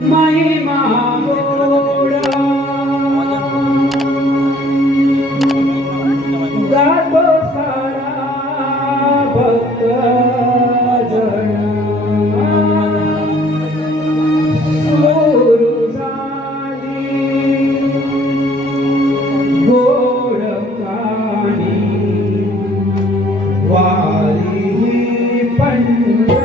महिमा गोडा गातो सारा भक्त जन सुरू झाली गोड काणी वारी पंढरी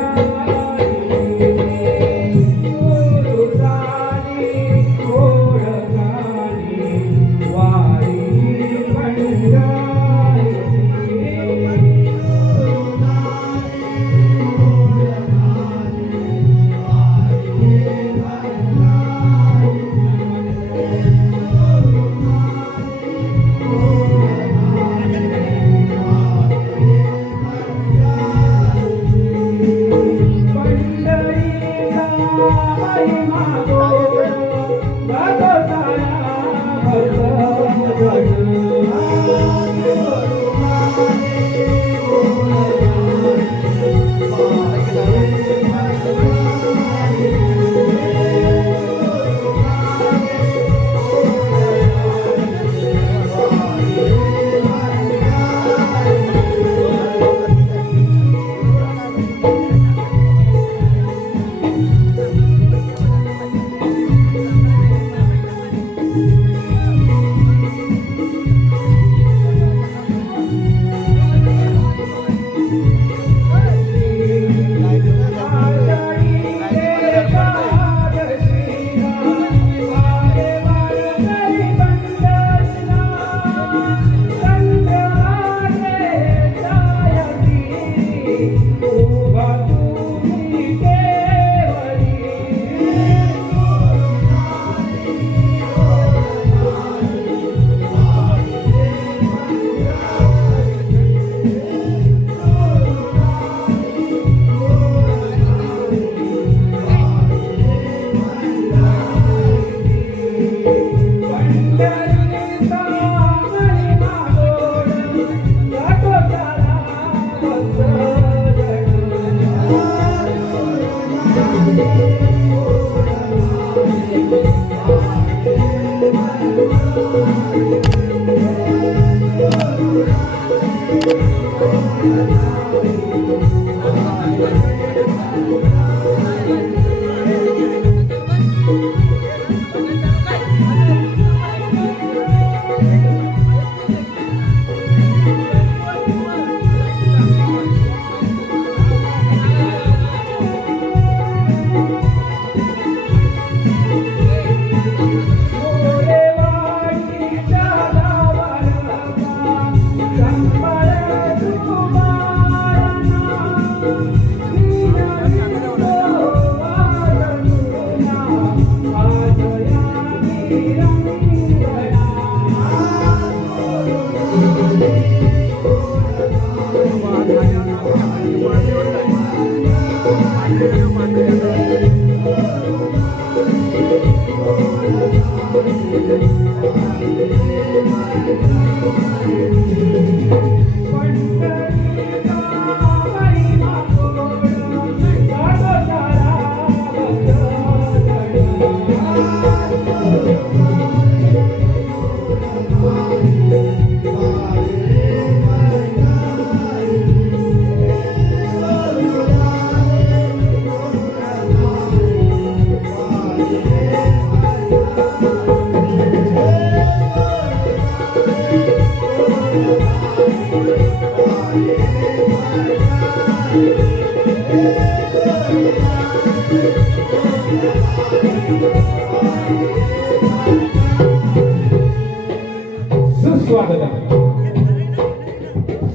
सुस्वागतम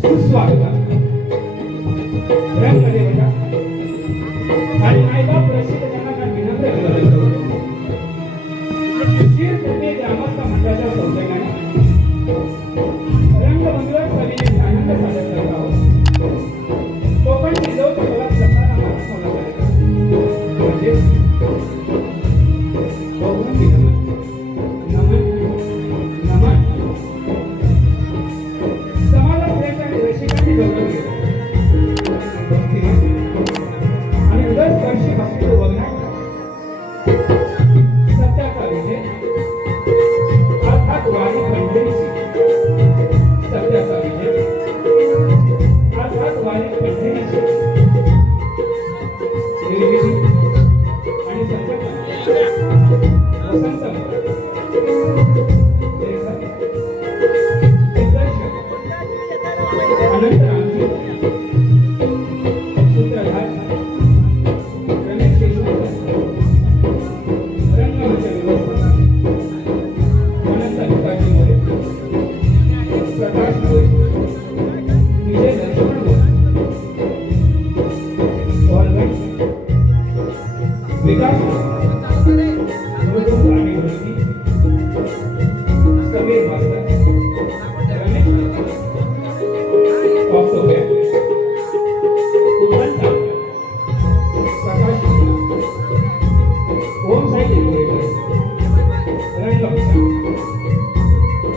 सुस्वागतम रंगदेवता आणि आईबाप रसिकजनांना विनम्र करतो शीरकन्ये ग्रामस्थ मंडळाच्या सौजन्याने रंगमंदिरात सविनेस आनंद साजरा करत आहोत. कोकण जिल्ह्यात मला सत्तारा महाराष्ट्राला म्हणजेच नमन नमन समाजात वसंत दिग्दर्शक अनंत रामजी सूत्रधार रमेश देशमुख रंगमंच व्यवस्था अनंत भिकाजी मोरे प्रकाश मोरे विजय लक्ष्मण मोरे ऑर्गन विकास मृदुल आणि ढोलकी समीर मास्तर रमेश ऑक्टोबर कुमार सावकर प्रकाश शुक्ला ओम साई डेकोरेटर रणगमचा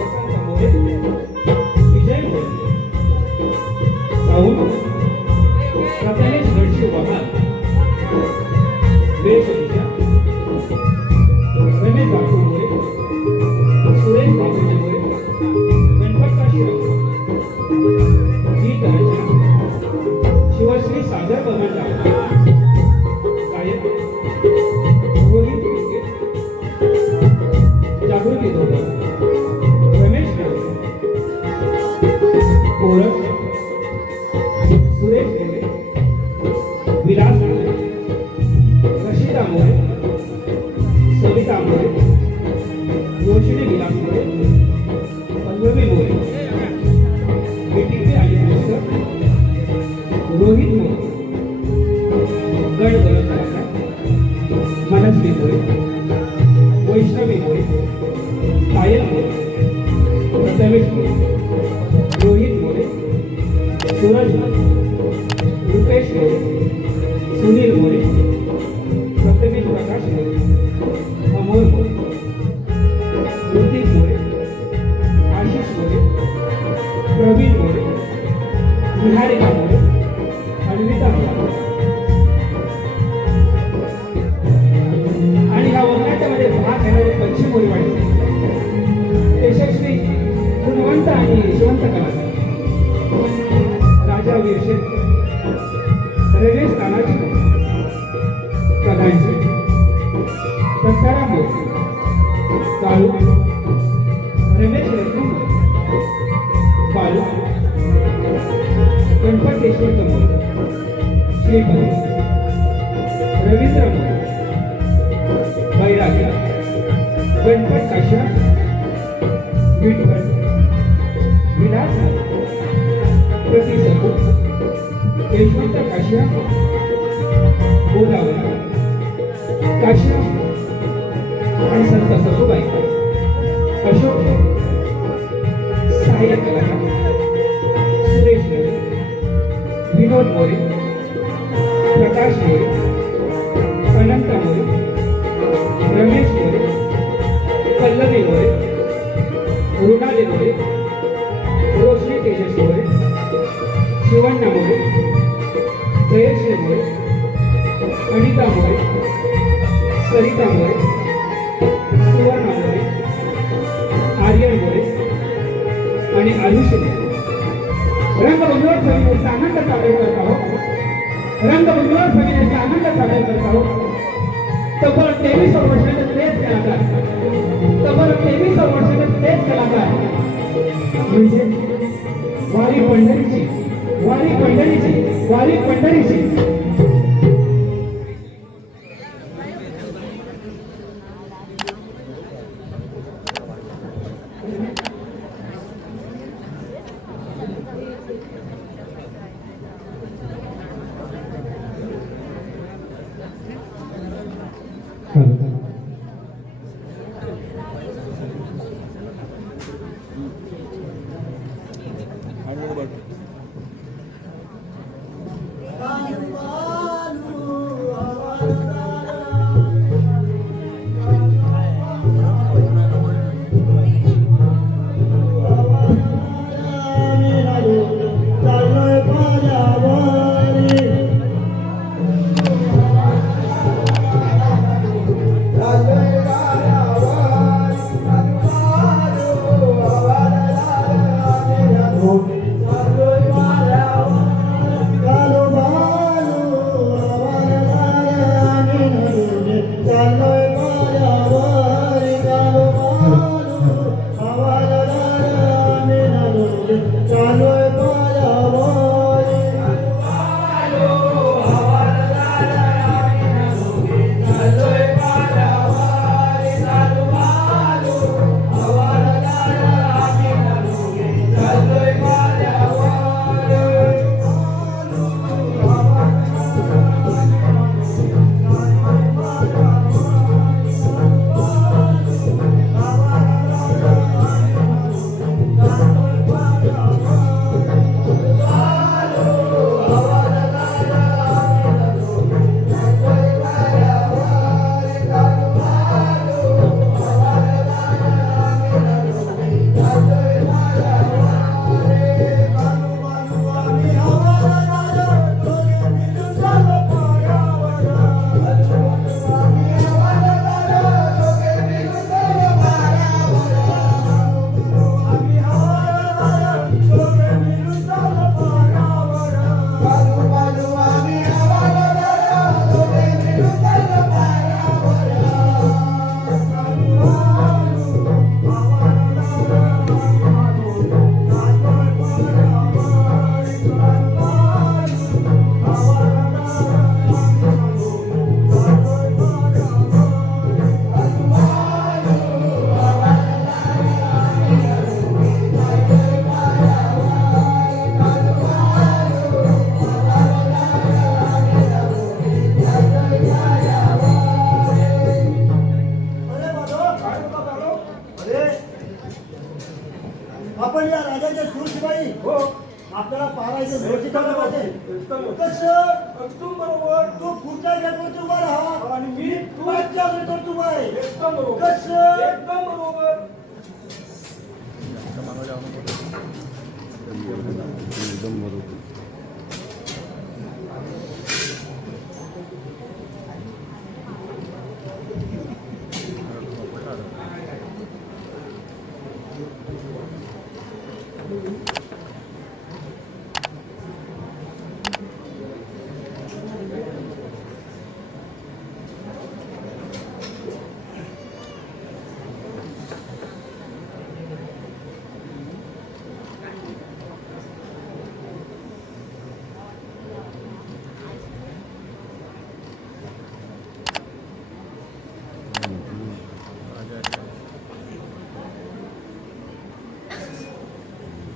वसंत मोरे विजय मोरे साऊंड प्रथमेश गडशी वहाल वेशभूषा रमेश ठाकूर मोरे सुरेश बाबूजी मोरे गणपत काशीराव गीत रचना शिवश्री सागर बर्मन गायक रोहित मुंगे जागृती धोतर रमेश राणे कोरस सुरेश रेले विलास राणे रशिदा मोरे सविता मोरे रोशिनी विलास मोरे पल्लवी मोरे बीटीके आणि पुस्तक रोहित मोरे गण गोलंदाज मनस्वी मोरे वैष्णवी मोरे पायल मोरे प्रथमेश मोरे रोहित मोरे सूरज मोरे रुपेश मोरे सुनील मोरे प्रथमेश प्रकाश मोरे अमोल मोरे ऋतिक मोरे आशिष मोरे प्रवीण मोरे निहारिका मोरे अन्विता मोरे आणि ह्या वगनाट्यामध्ये भाग घेणारे पश्चिम मोरीवाडीचे यशस्वी गुणवंत आणि यशवंत कलाकार राजा वीरशेठ रेल्वे स्थानाचे प्रधानचे दत्ताराम मोरे काळू रमेश रत्नम बालू गणपत यशवंत मोरे श्रीपती रवींद्र मोरे बैरागी गणपत काशीराम विठ्ठल विलास प्रति सकू यशवंत काशीराम गोदावरी काशीराम आणि संत सखुबाई अशोक सहाय्यक कलाकार सुरेश मोरे विनोद मोरे प्रकाश मोरे अनंत मोरे रमेश मोरे पल्लवी मोरे रुणाली मोरे रोशनी तेजस मोरे शिवण्णा मोरे जयश्री मोरे अनिता मोरे सरिता मोरे सुवर्णा मोरे आर्यन मोरे आणि आयुष्य मोरे रंगभूमीवर सविनेचा आनंद साजरा करत आहोत रंगभूमीवर सविनेचा आनंद साजरा करत आहोत तब्बल 23 वर्षाचे तेच कलाकार तब्बल 23 वर्षाचे तेच कलाकार म्हणजे वारी पंढरीची वारी पंढरीची वारी पंढरीची Hallelujah. आपण या राजाच्या सूरशिपाई हो आपल्याला पारायचं झोळी करायला पाहिजे एकदम कसं एकदम बरोबर तो पुढच्या गेटवर उभा राहा आणि मी मागच्या गेटवर उभा आहे एकदम बरोबर कसं एकदम बरोबर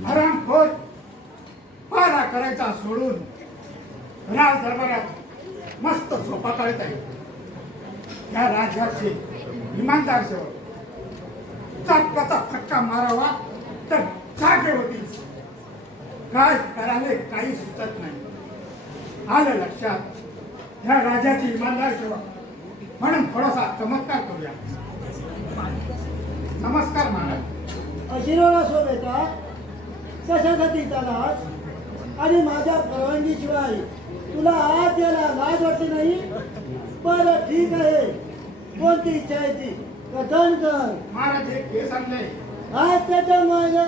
हरामखोर पारा करायचा सोडून राज दरबारात मस्त झोपा काढत आहे. या राज्याचे इमानदार सेवक चापकाचा फटका मारावा तर जागे होतील. काय करावे काही सुचत नाही. आलं लक्षात या राज्याची इमानदार सेवक म्हणून थोडासा चमत्कार करूया. नमस्कार महाराज. आशीर्वाद असो बेटा. कशासाठी चालास आणि माझ्या परवानगीशिवाय तुला आत यायला लाज वाटली नाही. बरं ठीक आहे. कोणती इच्छा आहे ती कथन कर. महाराज हे केस आणले. आज त्याच्या माझ्या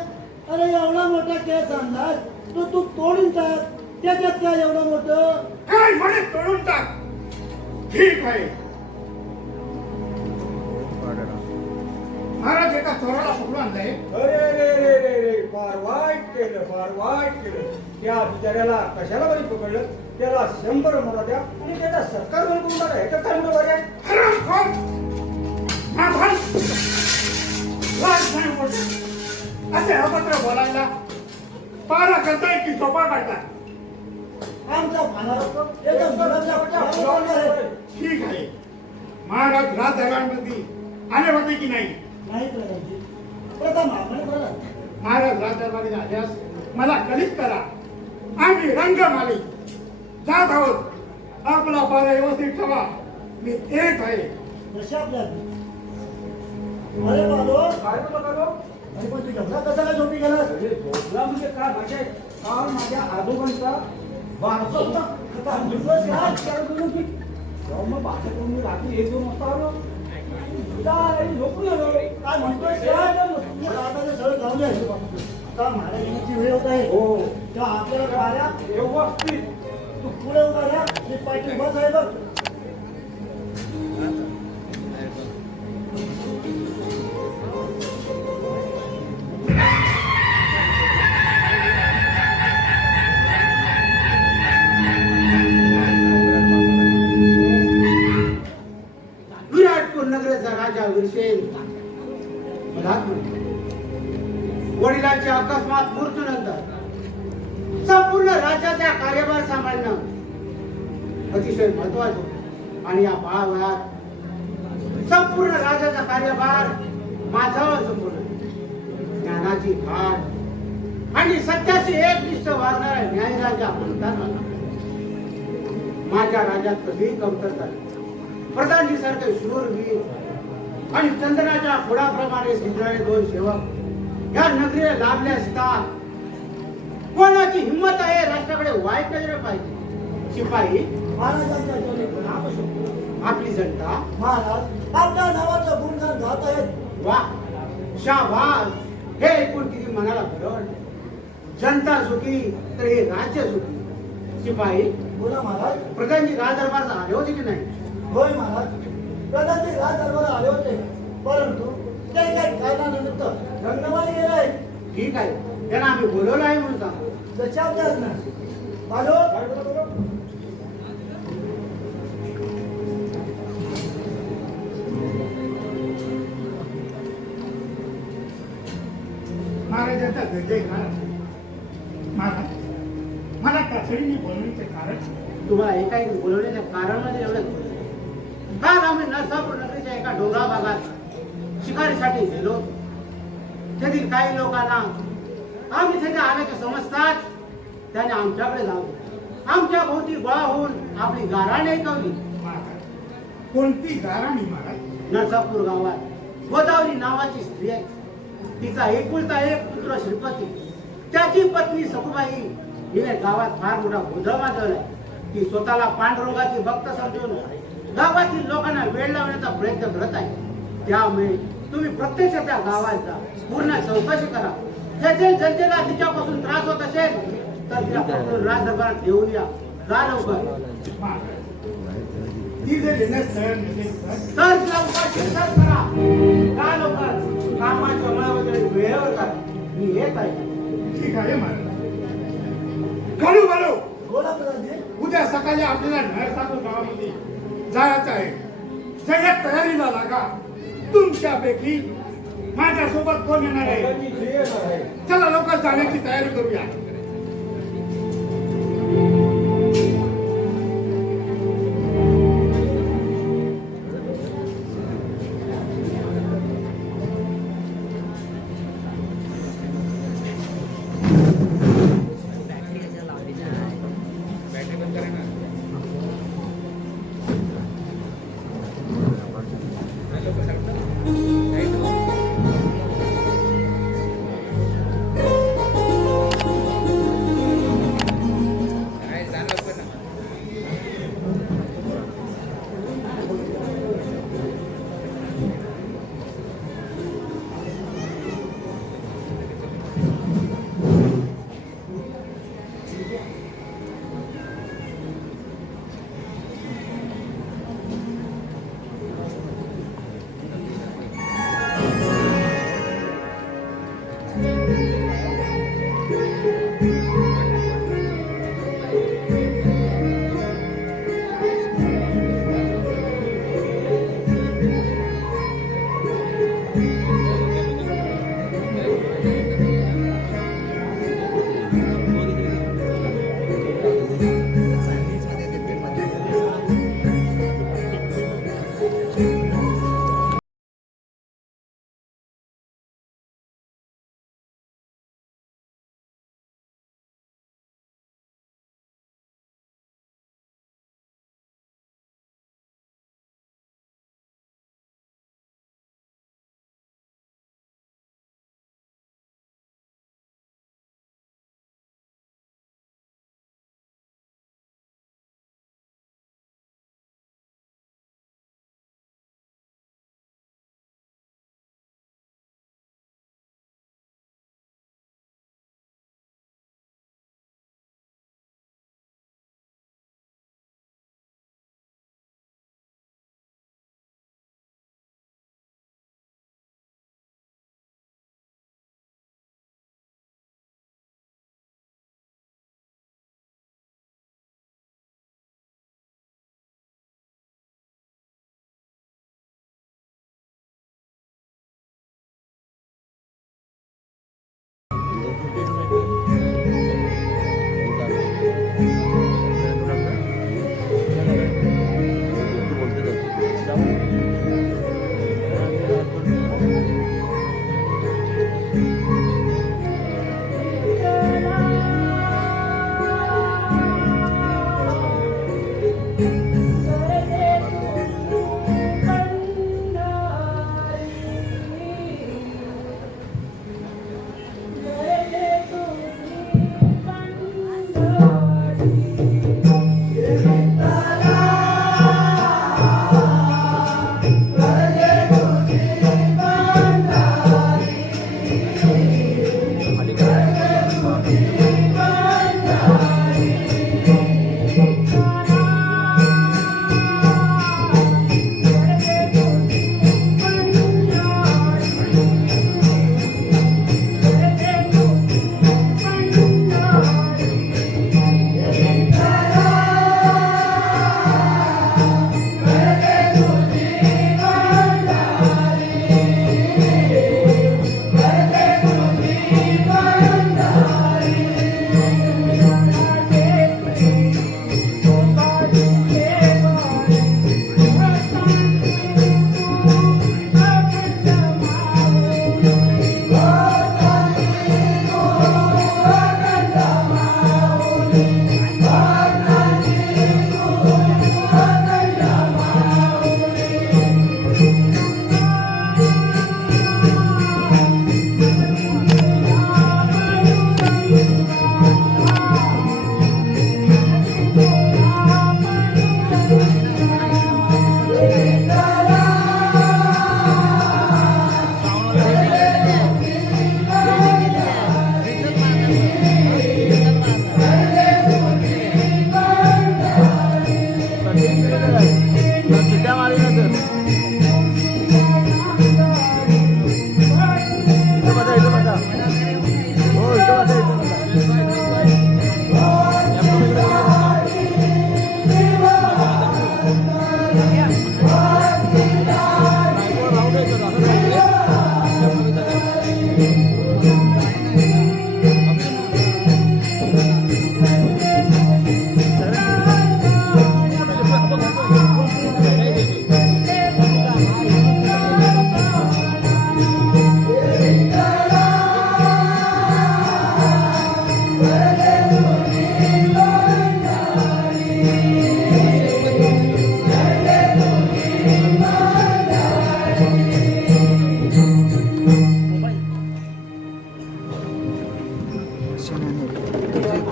अरे एवढा मोठा केस आणलास तो तू तोडून टाक. त्याच्यात काय एवढं मोठं. काय म्हणे तोडून टाक. ठीक आहे. महाराज एका चोराला पकडून आणलंय. अरे रे रे रे रे फार वाईट केलं फार वाईट केलं त्या बिचाऱ्याला कशाला बरी पकडलं त्याला 100 मला द्या आणि त्याचा सत्कार बरी करून टाका ह्याचं काय मोठं बरं आहे हरामखोर! नाभान! लाज नाही वाटत. असे अभद्र बोलायला पारा करताय की झोपा काढताय. आमचा भानावर एकदम मुलाच्या फुलावर आहे. ठीक आहे. महाराज राजदरबारामध्ये आले होते की नाही. नाही करायची प्रथम आपण करा. महाराज राजदरबारी आल्यास मला कलित करा. आम्ही रंगमाली जात आहोत. आपला पारा व्यवस्थित ठेवा. मी येत आहे. जशी आपल्या अरे बालो काय बघा अरे पण तू एवढा कसा काय झोपी गेलास. अरे झोपला म्हणजे काय माझ्या काल माझ्या आजोबांचा वारसा होता आता म्हणतोस काय का? विचार करू की जेव्हा मग भाषा करून मी रात्री 1-2 वाजता आलो काय झोपून आलो काय म्हणतोय मला आता ते सगळं गावले आहे. आता महाराज येण्याची वेळ होत आहे. हो तेव्हा आपल्याला पाऱ्या व्यवस्थित तू पुढे उभा राहा. मी पाठी बस आहे बघ. विराटपूर नगराचा राजा वीरसेन वडिलांच्या अकस्मात मृत्यूनंतर संपूर्ण राज्याचा कार्यभार सांभाळणं अतिशय महत्वाचं आणि या 12 वयात संपूर्ण राज्याचा कार्यभार माझ्यावर सोपवलं. ज्ञानाची खाण आणि सत्याशी एकनिष्ठ वागणारा न्यायराजा म्हणतात मला. माझ्या राज्यात कधीही कमतरता नाही. प्रधानजी सारखे शूरवीर आणि चंद्राच्या फुडाप्रमाणे दिसणारे 2 सेवक या नगरीला लाभले असता कोणाची हिंमत आहे राष्ट्राकडे वाईट नजर पाहिजे. शिपाई महाराजांच्या चरणी प्रणाम असो. आपली जनता महाराज आपल्या नावाचं गुणगान गात आहेत. वा शाबास. हे ऐकून किती मनाला बरं वाटलं. जनता सुखी तर हे राज्य सुखी. शिपाई बोला महाराज. प्रधानजी राजदरबारात आले होते की नाही. होय महाराज. प्रधानजी राज दरबारात आले होते परंतु ते काही कारणानिमित्त रंगमाली गेले आहे. ठीक आहे. त्यांना आम्ही बोलवलं आहे म्हणून सांगतो. जशा आपल्या बालो काय बोला महाराजांचा जयजयकार. महाराज मला तातडीने बोलवण्याचे कारण तुम्हाला एका बोलवण्याच्या कारण म्हणजे एवढं काल आम्ही नरसापूर नगरीच्या एका डोंगरा भागात शिकारीसाठी गेलो. तेथील काही लोकांना आम्ही त्याच्या आल्याचे समजतात त्याने आमच्याकडे जाऊ आमच्या भोवती गोळा होऊन आपली गाराणी ऐकवली. महाराज कोणती गाराणी महाराज? नरसापूर गावात गोदावरी नावाची स्त्री आहे. तिचा एकुलता एक पुत्र श्रीपती, त्याची पत्नी सखुबाई हिने गावात फार मोठा गोंधळ माजवलाय. ती स्वतःला पांडुरंगाची भक्त समजून गावातील लोकांना वेळ लावण्याचा प्रयत्न करत आहे. त्यामुळे तुम्ही प्रत्यक्ष त्या गावात जा, पूर्ण चौकशी करा. जेथे जनतेला तिच्यापासून त्रास होत असेल तर तिला पकडून राजदरबारात घेऊन या. जा लवकर. महाराज ती जर येण्यास तयार नसेल तर तिला उपाय चिंतन करा. जा लवकर. कामाच्या मळामध्ये वेळेवर करा. मी येत आहे. ठीक आहे महाराज. घालू घालू बोला प्रधानजी. उद्या सकाळी आपल्याला नरसापूर गावामध्ये जायचं आहे. सगळ्या तयारीला लागा. तुमच्यापैकी माझ्यासोबत कोण येणार आहे? प्रधानजी, जे येणार आहे. चला लवकर जाण्याची तयारी करूया.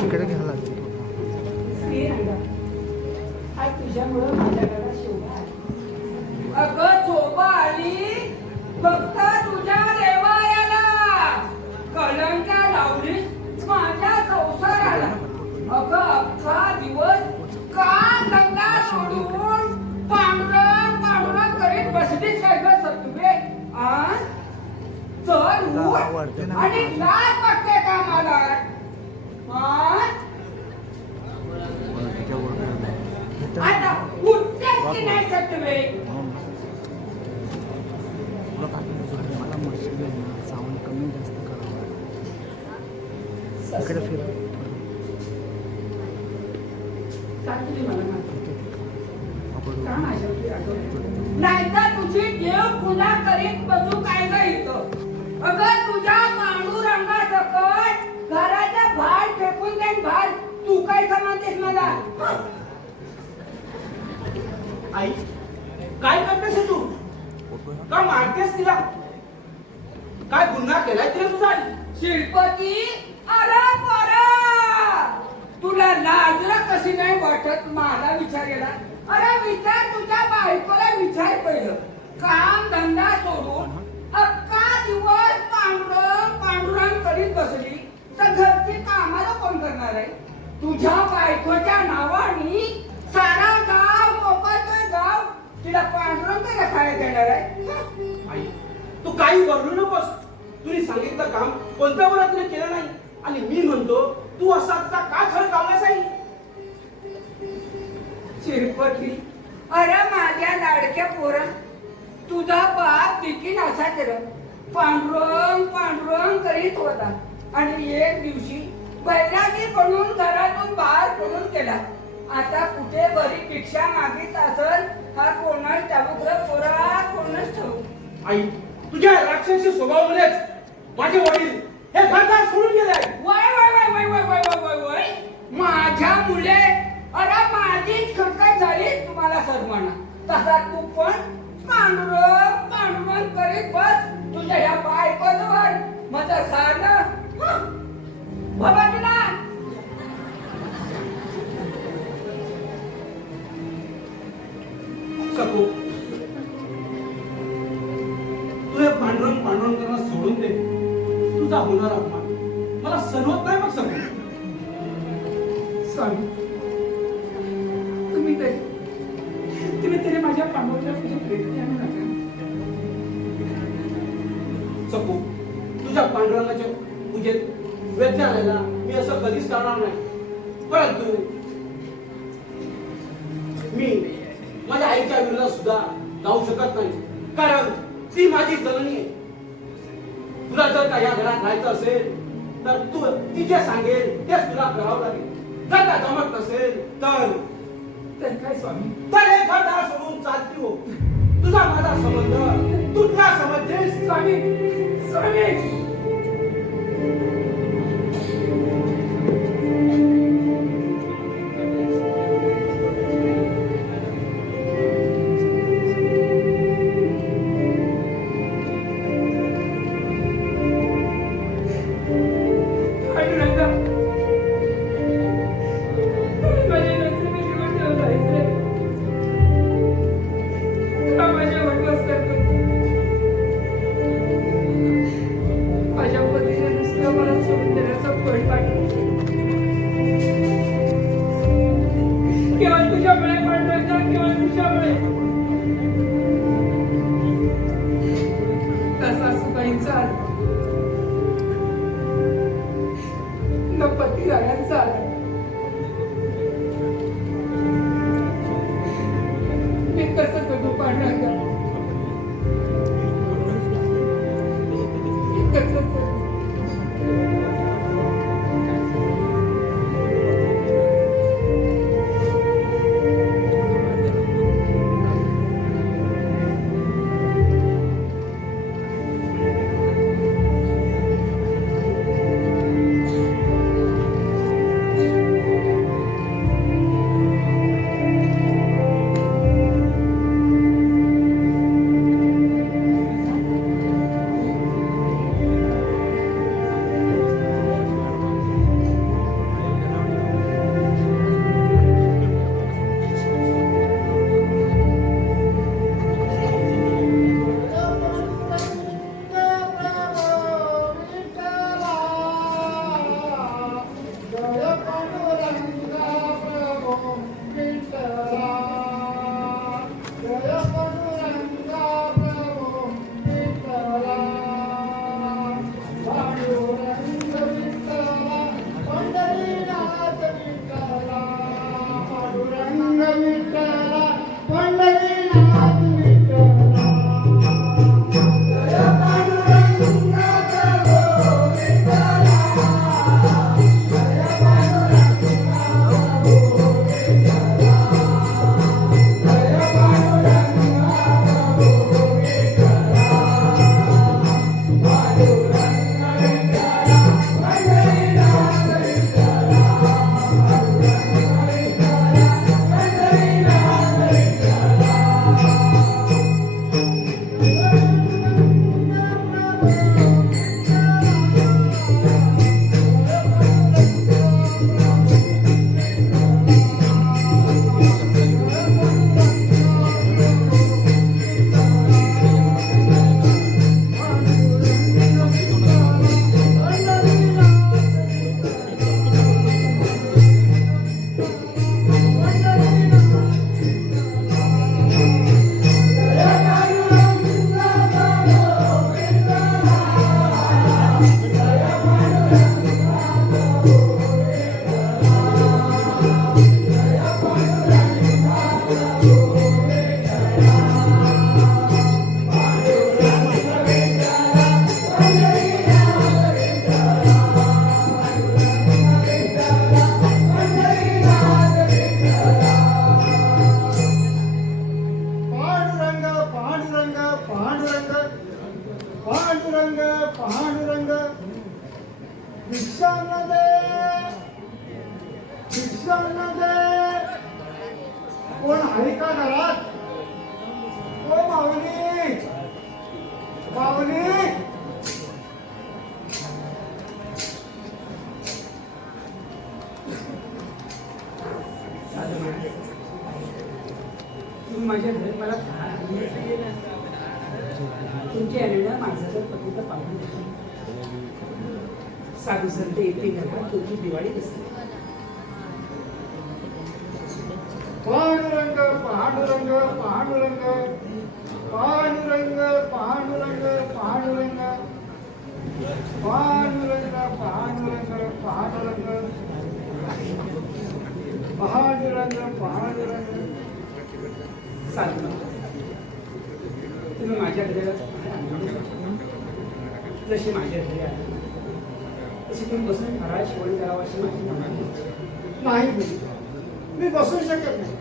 तिकडे घ्यायला आज तुझ्यामुळं माझ्या घरात शोभा आली. अगं शोभा आली फक्त तुझ्या देवाऱ्याला कलंका लावलीस माझ्या संसाराला. अगं अख्खा दिवस काम धंदा सोडून पांढरं पांढरं करीत बसलीस काय गं सत्तुबे? आ चल उठ आणि लाज वाटते का मला? आता उठतेच की नाही सत्तुबे? मला मशीन साऊंड कमी जास्त करावं इकडे फिर नाहीतर तुझी देव पूजा करीत बसू काय ग इथं? अगं तुझ्या पांडुरंगासकट घराच्या बाहेर फेकून देईन बाहेर. तू काय समजतेस मला? आई काय करतेस हे तू? का मारतेस तिला? काय गुन्हा केलाय तिला तुझा? शिल्पती अरे पोरा, तुला लाजरा कशी नाही वाटत मला विचारायला? अरे विचार, तुझ्या बायकोला विचार पहिलं. काम धंदा सोडून अख्खा दिवस पांडुरंग करीत बसली तर घरची कामाला कोण करणार आहे? तुझ्या बायकोच्या नावाने सारा गाव मोकळतोय गाव. तिला पांडुरंग काय खायला देणार आहे? आई तू काही बोलू नकोस. तुम्ही सांगितलं काम कोणत्या बरोबर तिने केलं नाही आणि मी म्हणतो तू असा तिचा का छळ कावलास आई? शिरपती अरे माझ्या लाडक्या पोरा, तुझा बाप देखील असा तर पांडुरंग करीत होता आणि एक दिवशी बैरागी बनून घरातून बाहेर पडून गेला. आता कुठे बरी भिक्षा मागित असल हा कोणाच ठाऊक रे पोरा, कोणाच ठाऊक. आई तुझ्या राक्षसी स्वभावामुळेच माझे वडील हे घरदार सोडून गेले. वय वय वय वय वय वय वय वय वय माझ्या मुले, अरे माझीच खटकाय झाली तुम्हाला सर्वांना. तसा तू पण पांडुरंग करीत बस तुझ्या ह्या बायकोवर. माझं सारं बाबा तुला सको तू हे पांडुरंग करणं सोडून दे. तुझा होणार अपमान मला सहन होत नाही. मग सको स्वामी, तुम्ही तरी माझ्या पांडुरंगाच्या पूजेत व्यक्ती आणू नका. सको तुझ्या पांडुरंगाच्या पूजेत व्यत्यय आलेला मी असं कधीच करणार नाही. परंतु मी माझ्या आईच्या विरोधात सुद्धा जाऊ शकत नाही, कारण ती माझी जननी आहे. तुला जर का या घरात राहायचं असेल तर तू तिचे सांगेल तेच तुला करावं लागेल. जर का जमत नसेल तर काय स्वामी? तर हे घरदार सोडून चालती हो. तुझा माझा संबंध तुझ्या समजेस. स्वामी स्वामी पती रागांचा मी कसं जगू पांडुरंगा? कोण आहे का घरात? ओ माऊली, माऊली. तुम्ही माझ्या घरी मला तुमच्या येण्यानं माझं जर पतीचं पाहून साधू संत येते घरात तुमची दिवाळी दिसते. पांडुरंग पांडुरंग पांडुरंग पांडुरंग पांडुरंग पांडुरंग पांडुरंग पांडुरंग पांडुरंग पांडुरंग पांडुरंग. साधू तुम्ही माझ्या घरी जशी माझ्या घरी आले तशी तुम्ही बसून फराळ शिवण करावं अशी माझी मनात नाही, मी बसू शकत नाही.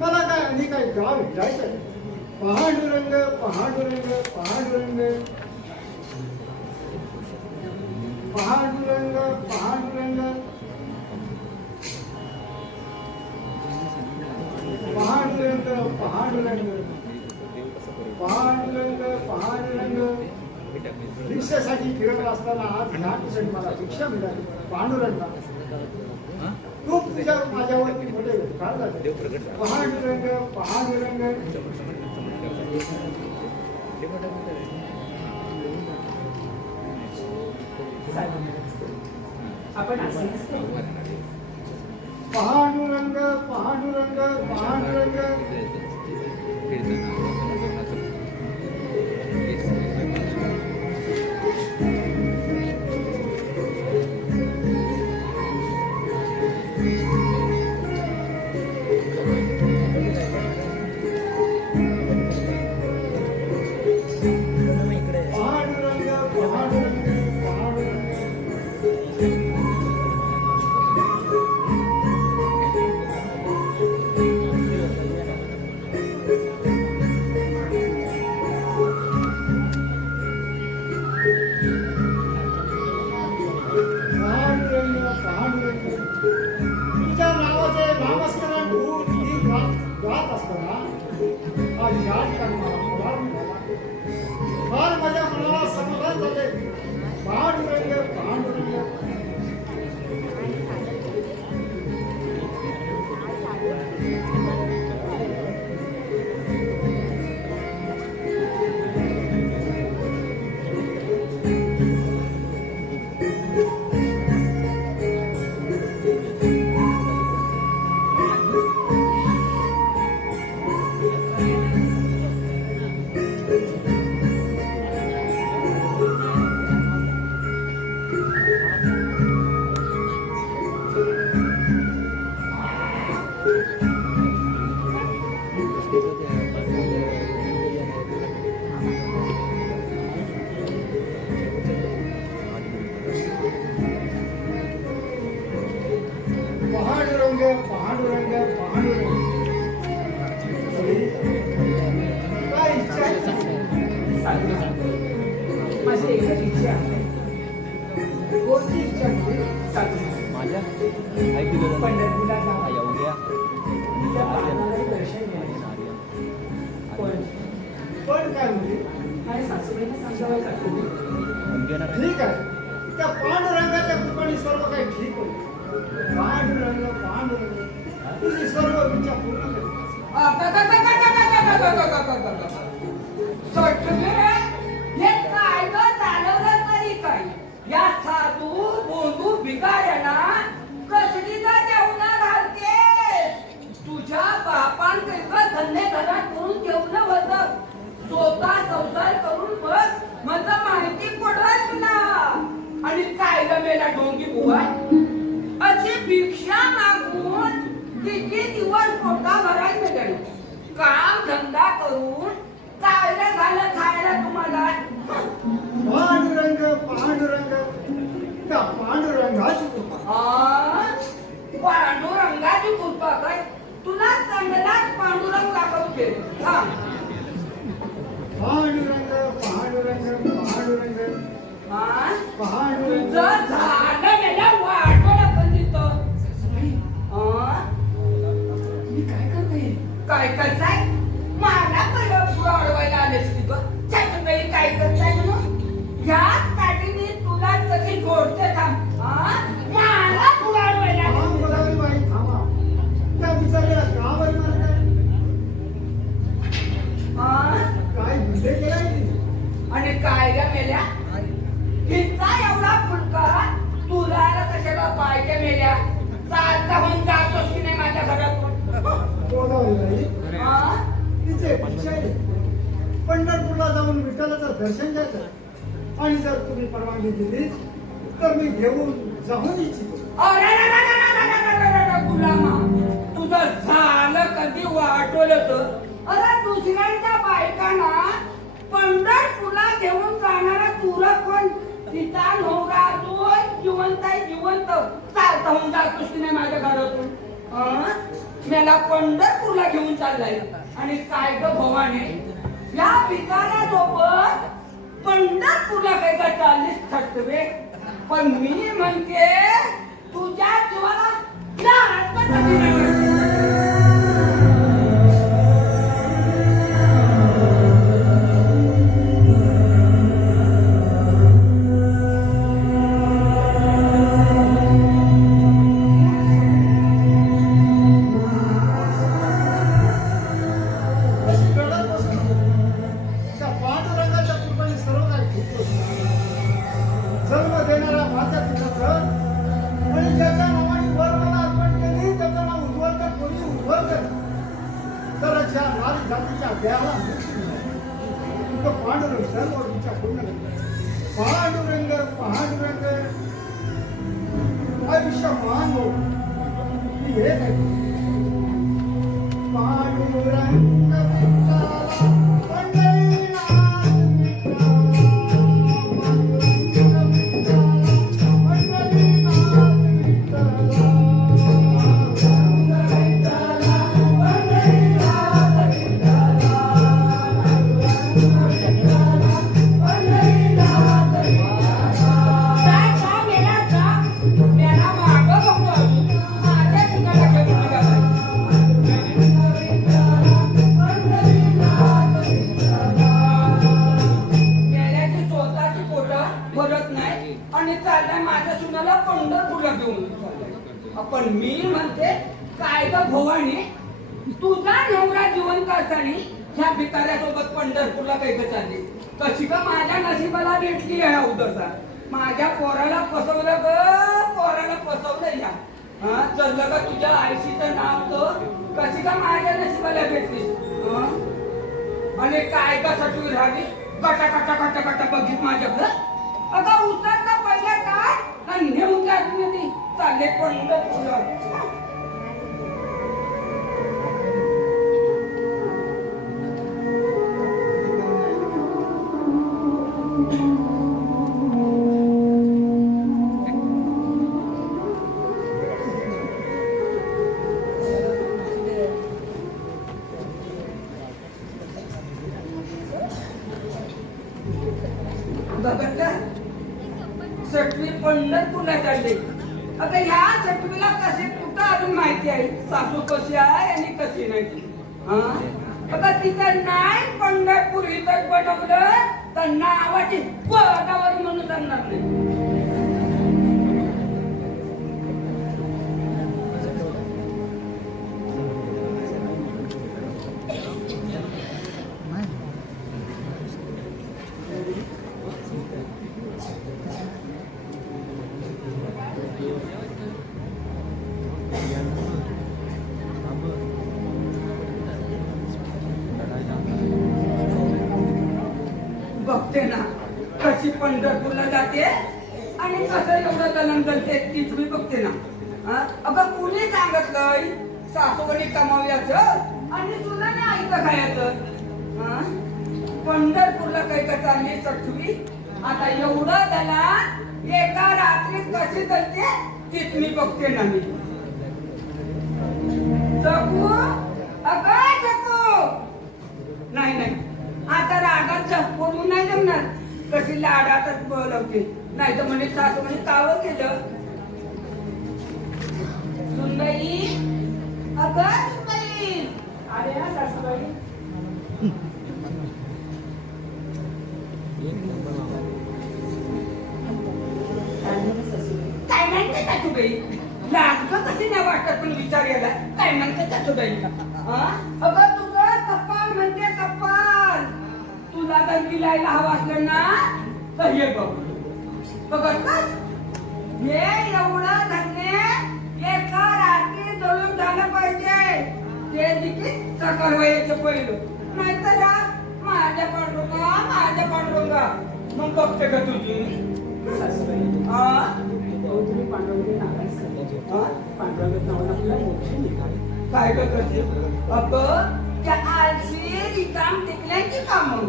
मला काय आणि काय गाव जायचं आहे. पांडुरंग पांडुरंग पांडुरंग पांडुरंग पांडुरंग पांडुरंग पांडुरंग पांडुरंग पांडुरंग. भिक्षेसाठी फिरत असताना आज ह्या ठिकाणी मला भिक्षा मिळाली. पांडुरंगा तू तुझ्या माझ्यावरती मोठे उपकार झाले. पांडुरंग पांडुरंग आपण असं नसतं. पांडुरंग पांडुरंग पांडुरंग पांडुरंग पांडुरंग माझी एकच इच्छा आहे. कोणती इच्छा आहे? सांग. माझ्या ऐकलं पंढरपूरला जा. एवढ्या त्या पाहणारे दर्शन घ्यायचे. पण पण काय म्हणजे आणि सासूबाईंना समजावं का तुम्ही? ठीक आहे त्या पांडुरंगाच्या कृपेने सर्व काही ठीक होईल. पांडुरंग पांडुरंग तुझी सर्व इच्छा पूर्ण कर. हे काय ग चालवलं तरी काय? या साधू बोंधू भिकाऱ्यांना कसली का जेवणा घालते? तुझ्या बापांकरिता धन्य घरात करून जेवण होतं. स्वतः संसार करून बस माझं माहिती पडलं तुला. आणि काय ग मेला डोंगी बुवा, अशी भिक्षा मागून किती दिवस पोटा भरायला गेलो. काम धंदा करून काय झालं खायला तुम्हाला? पांडुरंग पांडुरंग त्या पांडुरंगाची कृपा. पांडुरंगाची कृपा काय? तुला चांगलाच पांडुरंग दाखवते. पांडुरंग पांडुरंग पांडुरंग पांडुरंग जर झालं गेल्या वाटोला पण तिथं. मी काय करते? काय करताय? मला पहिलं पुढं अडवायला आलेस की ग. त्यातून काही काय करताय म्हणून? याच काठीने तुला कशी जोडते थांब. मला पुढं अडवायला आलेस. थांब गोदावरी बाई थांबा. त्या बिचारीला का बरं मारताय? काय गुन्हे केलाय तिने? आणि काय ग मेल्या? हिचा एवढा फुलका तुला कशाला पायच्या मेल्या? चालता होऊन जातोस की नाही माझ्या घरातून? गोदावरी बाई तिचे इच्छा आहे पंढरपूरला जाऊन विठ्ठलाचं दर्शन घ्यायचं आणि जर तुम्ही परवानगी दिली तर मी घेऊन जाऊन इच्छितो. गुलामा, तुझं झालं कधी वाटवलं तर? अरे दुसऱ्यांच्या बायकांना पंढरपूरला घेऊन जाणारा तुला पण तिचा नवरा तू जिवंत आहे जिवंत चालता होऊन जातोस की नाही माझ्या घरातून? मला पंढरपूरला घेऊन चाललाय आणि काय ग भवाने या भिकाऱ्या सोबत पंढरपूरला काय का चाललीस थटवे? पण मी म्हणते तुझ्या जीवाला लाज पण कधी नाही वाटत. त्या पांडुरंगाच्या कृपेने सर्व काही ठीक होतं. जन्म देणाऱ्या माझ्या पिताचं आणि ज्याच्या नावाने वर मला अर्पण केली त्याचं नाव उज्ज्वल कर कोणी उज्ज्वल कर तर ज्या नारी जातीच्या देहाला मुक्ती मिळाली. तो पांडुरंग सर्व इच्छा पूर्ण करतो. पांडुरंग पांडुरंग आयुष्य मान हो मी हे काय पांडुरंग विठ्ठला पण मी म्हणते काय ग भवानी, तुझा नवरा जिवंत असताना ह्या भिकाऱ्यासोबत पंढरपूरला काही चालली कशी का? माझ्या नशिबाला भेटली आहे उदरचा. माझ्या पोराला फसवलं ग, पोराला फसवलं या. चललं का तुझ्या आईशीचं नाव तर कशी का माझ्या नशिबाला भेटली? आणि काय का सटवी राहावी कटा कटा कटा कटा बघित माझ्याकडं. आता उतरता पहिला काय नेऊन जात चालले पंढरपूरला. बघितलं सटवी पंढरपूरला चालली. आता ह्या सटवीला कसे कुठं अजून माहिती आहे सासू कशी आहे आणि कशी नाही. हा आता तिथं नाही पंढरपूर इथं बनवलं तर नावाची गोदावरी म्हणून जाणार नाही. बघते ना कशी पंढरपूरला जाते आणि कसं एवढं दलंदल ते तीच मी बघते ना. अगं कुणी सांगितलंय सासूवरी कमावयाचं आणि तुला नाही ऐकत खायचं. पंढरपूरला काही का चालली सठवी. आता एवढं दलान एका रात्रीत कशी चालते तीच मी बघते ना. मी जगू अगं जगू नाही नाही आता रागात झपडून नाही जमणार. कशी लाडातच बोलवते नाही तर म्हणे सासू म्हणे कावं केलं. सुनबाई अगं सुनबाई अरे हा सासूबाई काय म्हणते सासूबाई लागतं कशी नाही वाटत पण विचार यायला काय म्हणते सासूबाई. अगं तुझं कपाल म्हणते कपाल. तुला जर गिलायला हवं असलं ना तर हे बघ बघतच हे एवढं धान्य एका रात्री दळून झालं पाहिजे. ते देखील सकाळ व्हायचं पहिलं नाहीतर माझ्या पांडुरंगा मग बघते का तुझी तुम्ही पांडुरंगाची नाराज करता. पांडुरंगाचं नाव आपल्याला मोक्ष नाही. काय करते अगं त्या आळशी रिकाम टिकल्याची कामं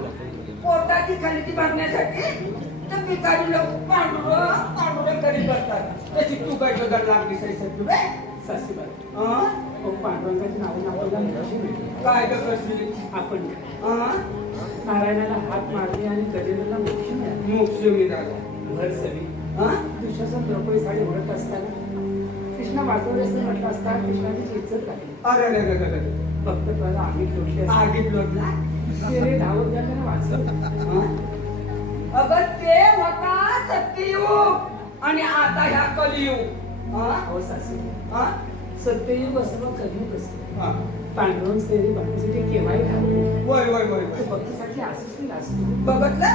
पोटाची खरेदी भरण्यासाठी तर भिकारी लोक पांडुरंग करीत असतात. त्याची तू काय बदल लागली सैसर सासूबाई पांडुरंगाची नावाने आपल्याला मोक्ष मिळते. काय करते आपण नारायणाला हात मारले आणि गजेंद्रला मोक्ष मिळाला. मोक्ष मिळाला भर सवी दुशासन द्रौपदी साडी ओढत असताना कृष्णा वाचवण्याचं म्हटलं असता कृष्णाची इज्जत लागली. अरे फक्त तुला आम्ही दोषी आगीत लोटला शेरे धावत घ्या त्याला वाचव. अगं ते होता सत्ययुग आणि आता ह्या कलियुग. हो सासू सत्ययुग असं मग कलियुग असतं. पांडुरंग सेरी बघण्यासाठी केव्हाही धावतो. वय भक्तीसाठी असंच असतो. बघतलं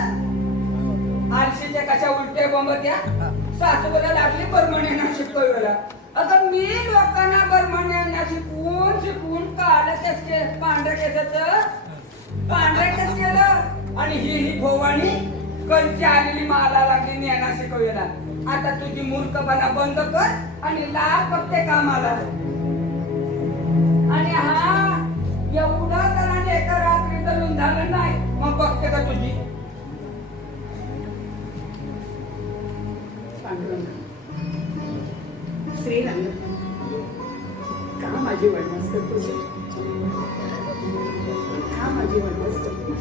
आरशीच्या कशा उलट्या बोंबत्या सासूला लागली बर्मण्याना शिकवला. आता मी लोकांना बर्मण्याना शिकवून काढलं पांढऱ्या केस केलं आणि ही भोवानी कलची आलेली माला लागली नेना शिकवला. आता तुझी मूर्खपणा बंद कर आणि लाग बघते कामाला. आणि हा एवढं जणांनी एका रात्री दलून झालं नाही मग बघते का तुझी श्रीरंग का माझी वडनास करतो. का माझी वडनास करतो.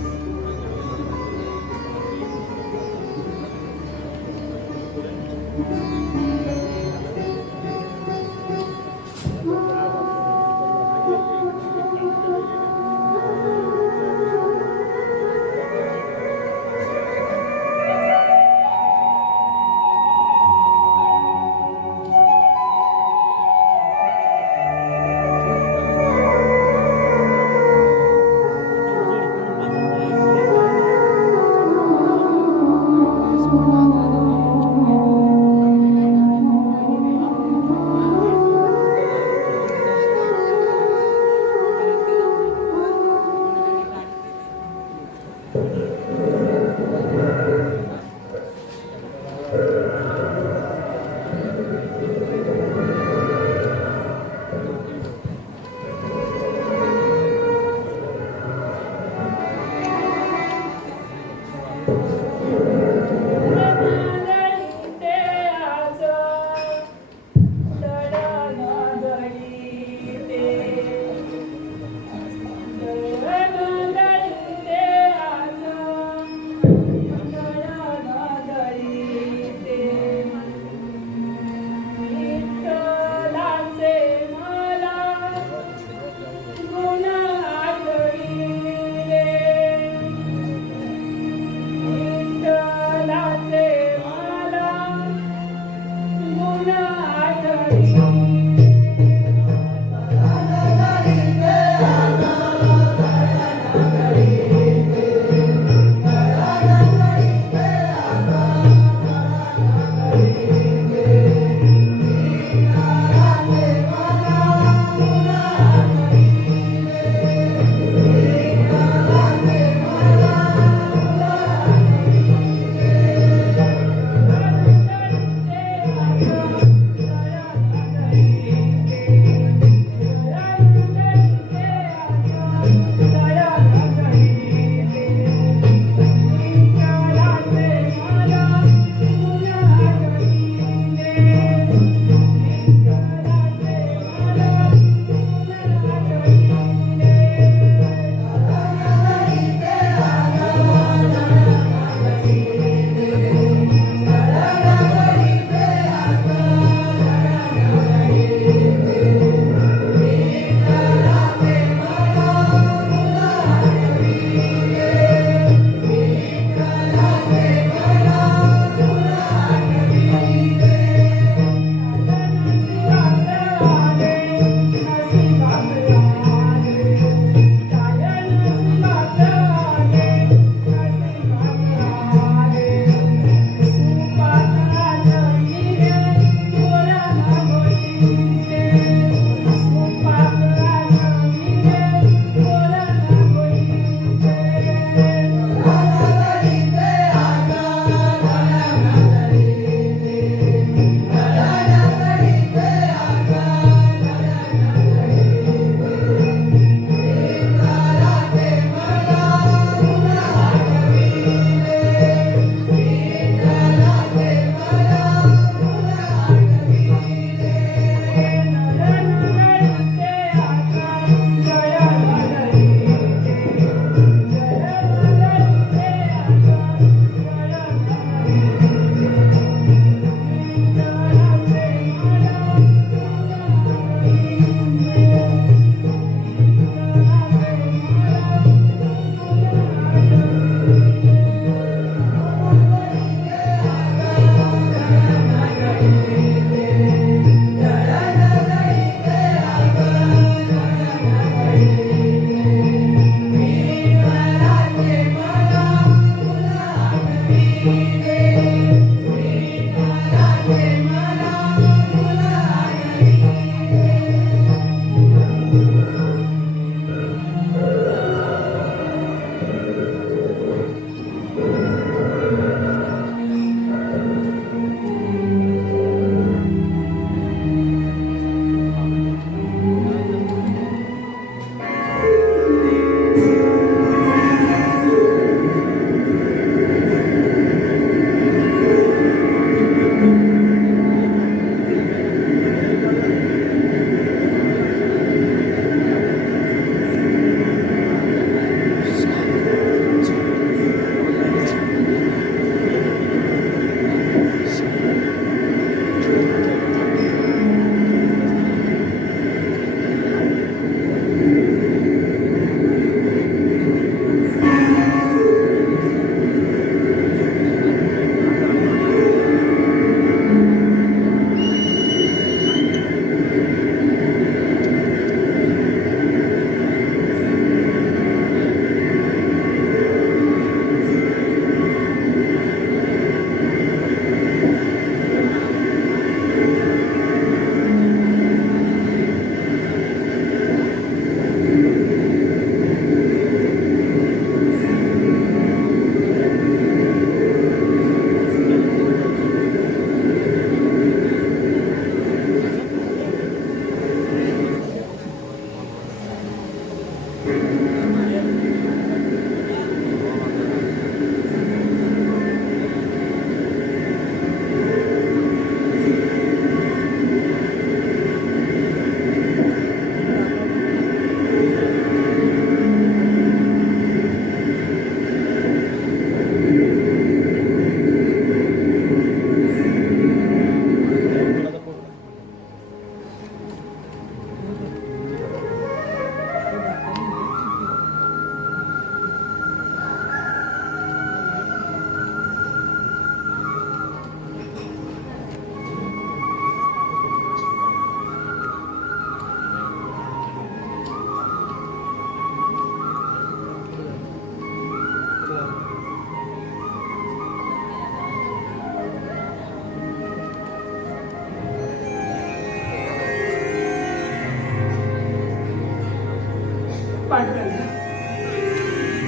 पांडुरंगा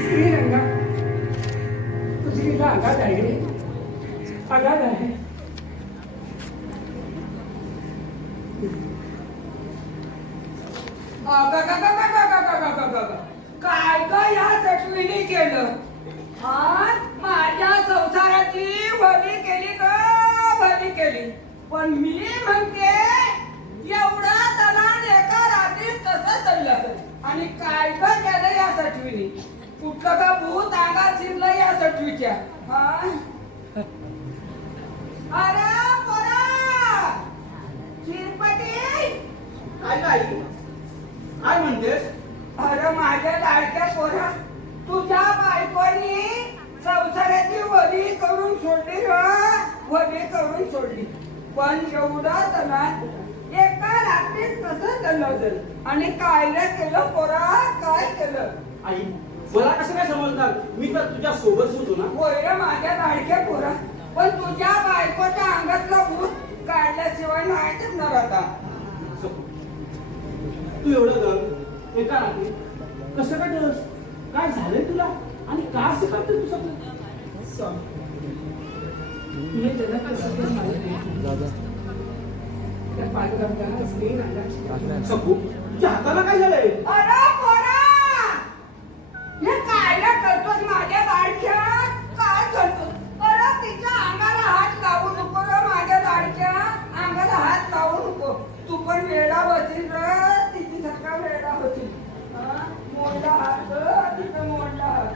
श्रीरंगा तुझी इथं आघात आहे रे आघात आहे काय काय या चटवीने केलं आज माझ्या संसाराची भली केली ग भली केली पण मी म्हणते एवढा दलाल एका रात्रीत कसं चाललं आणि काय काय केलं या चटवीने कुठलं का भूत अंगात शिरलं या चटवीच्या अरे पोरा शिरपती काय म्हणतेस? अरे माझ्या लाडक्या पोरा तुझ्या बायकोनी संसाराची वली करून सोडली वली करून सोडली पण एवढा तणात एका रात्रीत कसं झालं आणि काय रे केलं पोरा काय केलं आई मला कसं काय समजणार? मी तर तुझ्या सोबत होतो ना. होय रे माझ्या लाडक्या पोरा पण तुझ्या बायकोच्या अंगातलं भूत काढल्याशिवाय नाही करणार आता तू एवढं गं एका रात्री कसं काय केलंस? काय झालंय तुला आणि का असं करते तू सगळं? मी जनक कसं मारले त्या पांडुरंगाला श्रीरंगाची सखू तुझ्या हाताला काय झालंय? अरे पोरा हे काय रे करतोस माझ्या लाडक्या काय करतोस अरे तिच्या अंगाला हात लावू नको रे माझ्या लाडक्या अंगाला हात लावू नको तू पण वेडा बसील रे तिची सगळा वेडा होती मोडला हात तिथं मोडला हात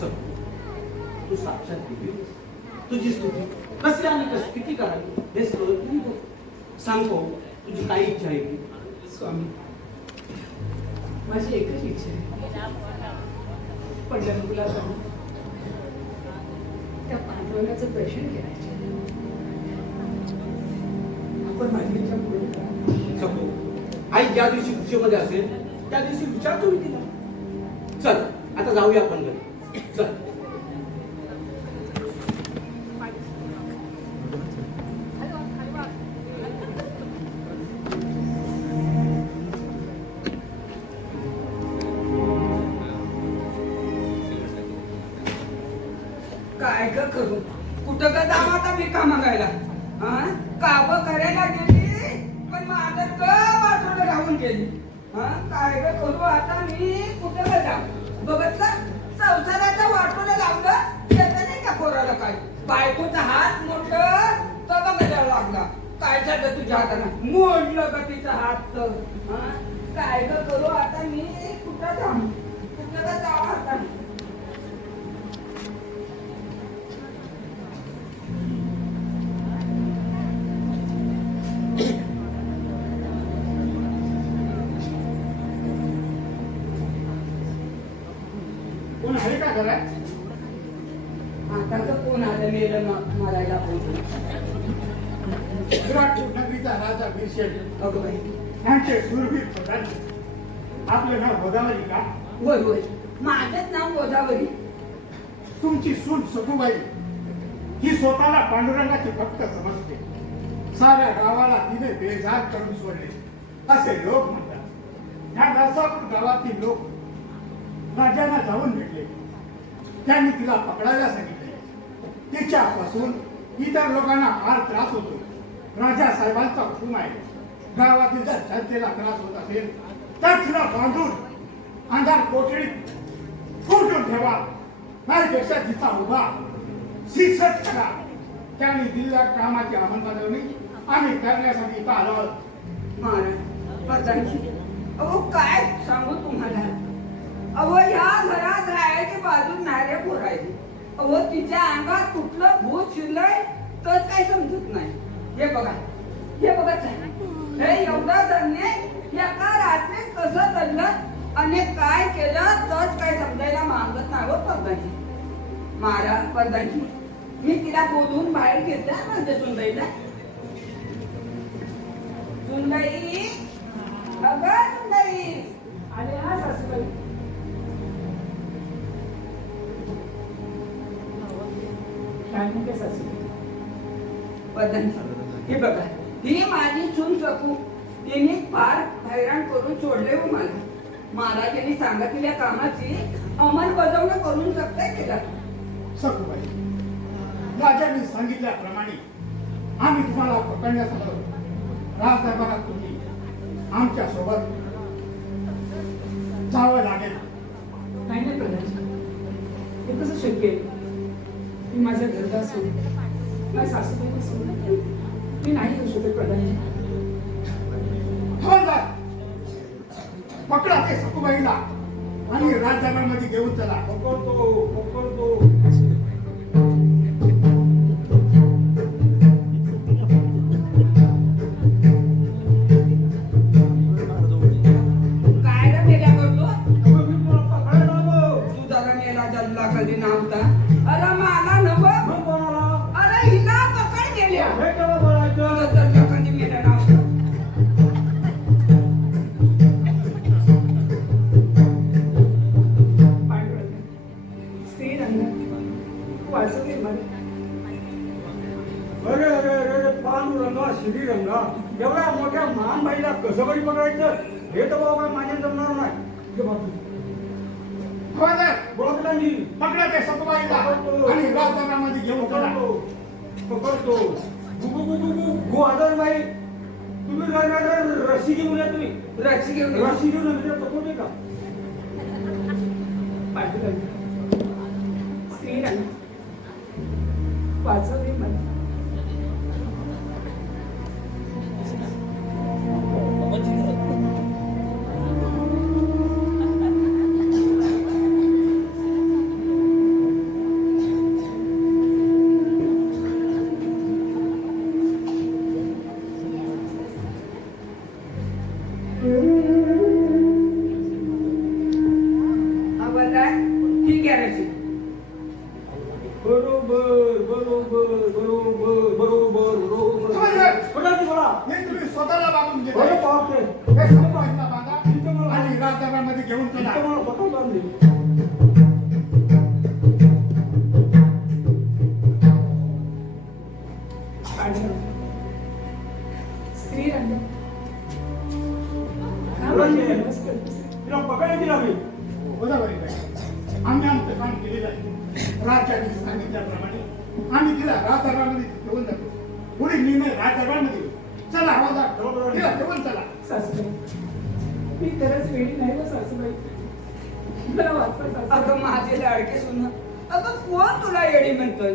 सखू तू साक्षात देवी तुझी स्तुती कशी आणि कशी किती करावी हे सगळं तू बघ. सांगतो तुझी काय इच्छा आहे ती? स्वामी माझी एकच इच्छा आहे पंढरपूरला जाऊन त्या पांडुरंगाचं दर्शन करायचं आपण माझी इच्छा पूर्ण करा सखू आई ज्या दिवशी खुशीमध्ये असेल त्या दिवशी विचारतो मी तिला चल आता जाऊया आपण घरी चल. काय ग करू कुठं का जाऊ आता भिका मागायला काब करायला गेली पण माझं क वाटून राहून गेली काय ग करू आता मी कुठं का जाऊ बघितलं संसाराच्या वाटून लावलं त्याचं नाही का पोराला काय बायकोचा हात मोठं तर बघायला लागला काय झालं तुझ्या हातानं मोडलं का तिचा हात काय ग करू आता मी कुठं जाऊ कुठं का जाऊ आता कोण आहे का घरात? आता तर कोण आलं मेलं मारायला पाहिजे विराट नगरीचा राजा वीरशेठ अगं बाई यांचे शूरवीर प्रधान. आपलं नाव गोदावरी का? होय होय माझंच नाव गोदावरी तुमची सून सखूबाई ही स्वतःला पांडुरंगाची भक्त समजते. साऱ्या गावाला तिने बेजार करून सोडले असे लोक म्हणतात. या नरसापूर गावातील लोक राजांना जाऊन भेटले. त्यांनी तिला पकडायला सांगितले. तिच्यापासून इतर लोकांना फार त्रास होतो. राजा साहेबांचा हुकूम आहे गावातील जर जनतेला त्रास होत असेल तर तिला बांधून अंधार कोठडीत कोठून ठेवा नाहीपेक्षा तिचा उभा शिक्षक करा. त्यांनी दिलेल्या कामाची अंमलबजावणी आम्ही करण्यासाठी इथं आलो आहोत. महाराज प्रधानजी अहो काय सांगू तुम्हाला अहो या घरात राहायची बाजू नारे पोरायची अहो तिच्या अंगात कुठलं भूत शिरलंय तर काही समजत नाही हे बघा हे एवढं धन्य एका रात्रीत कसं धरलं आणि काय केलं तर काय समजायला मागत नाही हो प्रधानजी महाराज प्रधानजी मी तिला बोलून बाहेर घेतल्या म्हणजे सुंदईला सुंदई अगं सुंदई आले हा सासूबाई काय म्हणते सासूबाई प्रधानजी हे बघा ही माझी सून सकू तिने फार हैराण करून सोडले हो मला महाराजांनी सांगितलेल्या कामाची अंमलबजावणी करून शकता केला सखूबाई राजांनी सांगितल्याप्रमाणे आम्ही तुम्हाला पकडण्यासमोर राजदरबारात तुम्ही आमच्या सोबत जावं लागेल. नाही नाही प्रधानजी हे कसं शक्य आहे मी माझ्या घरचा सोड माझ्या सासूबाईला सोड मी नाही येऊ शकत प्रधानजी हवालदार पकडा ते सखूबाईला आणि राजदरबारमध्ये घेऊन चला. पकडतो काय रे मेल्या करतो मी तुला पकडायला आलो. तू जरा मेला जल्ला कधी नव्हता अरे मला नव मग कोणाला अरे हिला पकड गेल्या हे केव्हा बोलायचं तुझं जल्ला कधी मेला नव्हता पांडुरंग श्रीरंग वाचवले मला अरे अरे अरे अरे पांडुरंगा श्रीरंगा एवढ्या मोठ्या महानबाईला कसं बरी पकडायचं हे तर बाबा माझ्या जमणार नाही हे बाबा. हवालदार बोला प्रधानजी. पकडा ते सखूबाईला आणि राजदरबारमध्ये घेऊन चला. पकडतो गु आदर बाई तुम्ही रशी घेऊन या तुम्ही रची घेऊन ये. रशी घेऊन या पकडते का पांडुरंग श्रीरंग वाचवले मला आवडलाय ठीक आहे रची बरोबर बरोबर बरोबर बरोबर बरोबर प्रधानजी बोला हे तुम्ही स्वतःला बांधून अरे घेतले. बापरे हे सखूबाईला बांधा आणि राजदरबारमध्ये घेऊन चला. इथं मला पकडलं नाही. केले जाईल. राजाने सांगितल्याप्रमाणे आम्ही तिला राजदरबारमध्ये ठेवून जातो. पुढे निर्णय राजदरबारमध्ये घेऊ. चला हवालदार, तिला ठेवून चला. सासूबाई मी खरंच वेळी नाही हो सासूबाई. मला वाचवा सासूबाई. अगं माझे लाडके सुन, अगं कोण तुला येडी म्हणतोय?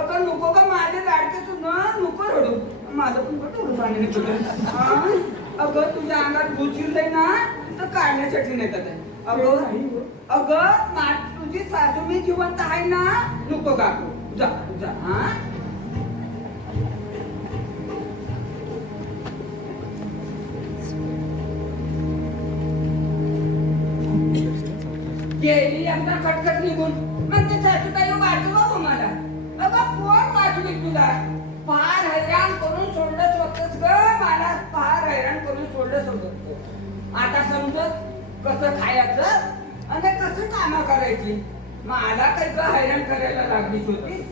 अगं नको का माझे लाडके सुन, नको रडू. माझं पण कुठं रडू पाणी तुझं. अगं तुझ्या अंगात भूत शिरलंय ना तर काढण्यासाठी नेतात आहे. अगं अगं तुझी सासू मी जिवंत आहे ना, नको काकू, जा जा. हा गेली एकदा खटखट निघून, मग ते सासूबाई वाचवा हो मला. अगं कोण वाचवी तुला? फार हैराण करून सोडलं स्वतःच ग, मला फार हैराण करून सोडलं स्वतःच. आता समजत कसं खायचं आणि कसं कामं करायची. मला काही का हैराण करायला लागलीच होती.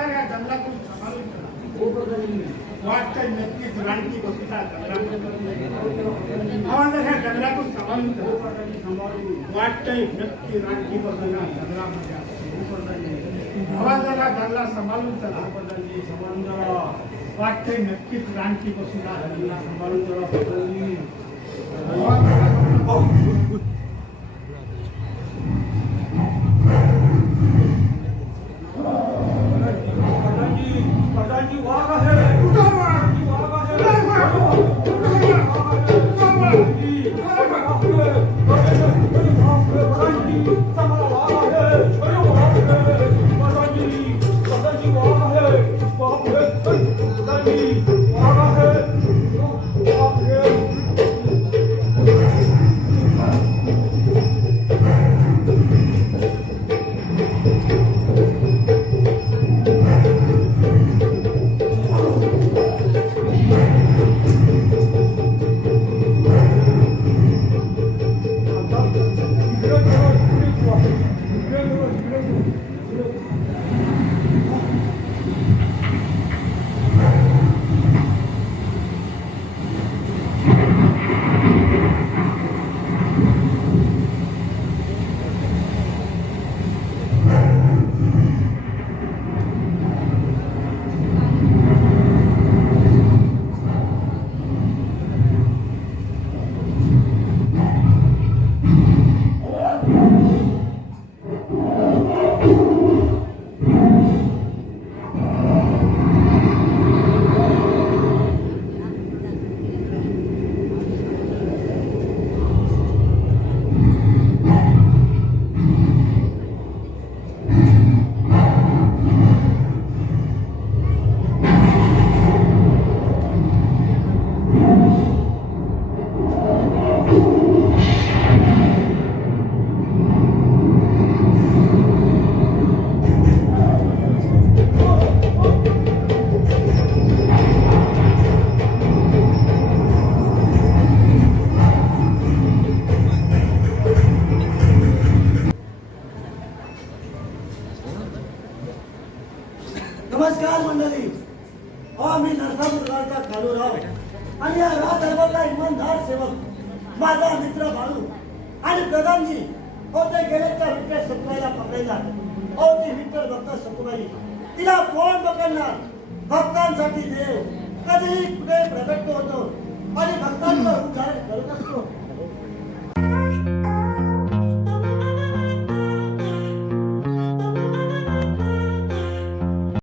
या जंगलातून सांभाळून चला. वाटतंय नक्कीच रानटी बसला हवालदार, ह्या जंगलातून सांभाळून चला. वाटतंय नक्की रानटी बसला जंगलामध्ये. हवालदार, हा जंगला सांभाळून चला. वाटतंय नक्कीच रानटी बसला जंगला सांभाळून चला. नमस्कार मंडळी. मी नरसापूरचा कालूराव आणि या राजदरबारचा इमानदार सेवक माझा मित्र बाळू आणि प्रधानजी. ते गेले त्या विठ्ठल सकुबाईला पकडायला. ती विठ्ठल भक्त सकुबाई, तिला कोण पकडणार? भक्तांसाठी देव कधीही कुठे प्रकट होतो आणि भक्तांचा उद्धार करत असतो.